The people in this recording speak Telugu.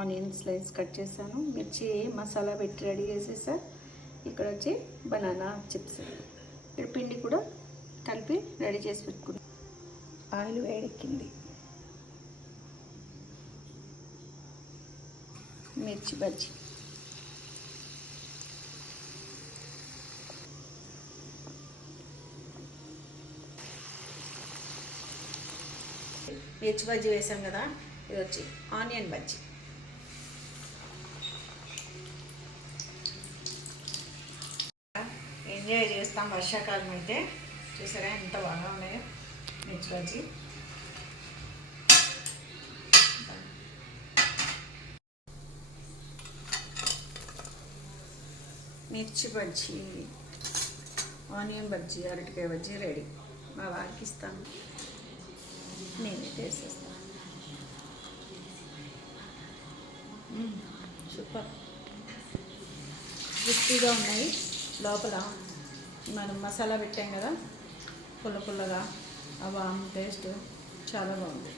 ఆనియన్ స్లైస్ కట్ చేశాను, మిర్చి మసాలా పెట్టి రెడీ చేసేసా. ఇక్కడ వచ్చి బనానా చిప్స్, ఇక్కడ పిండి కూడా కలిపి రెడీ చేసి పెట్టుకున్నాను. ఆయిల్ వేడెక్కింది. మిర్చి బజ్జీ, మిర్చి బజ్జీ వేసాం కదా, ఇది వచ్చి ఆనియన్ బజ్జీ. ఎంజాయ్ చేస్తాం వర్షాకాలం అయితే. చూసారా ఎంత బాగా ఉన్నాయో మిర్చి బజ్జీ. మిర్చి బజ్జీ, ఆనియన్ బజ్జీ, అరటికాయ బజ్జీ రెడీ. మా వారికి ఇస్తాను, నేనే చేసేస్తాను. సూపర్, క్రిస్పీగా ఉన్నాయి. లోపల మనం మసాలా పెట్టాం కదా, పుల్ల పుల్లగా, ఆ టేస్ట్ చాలా బాగుంది.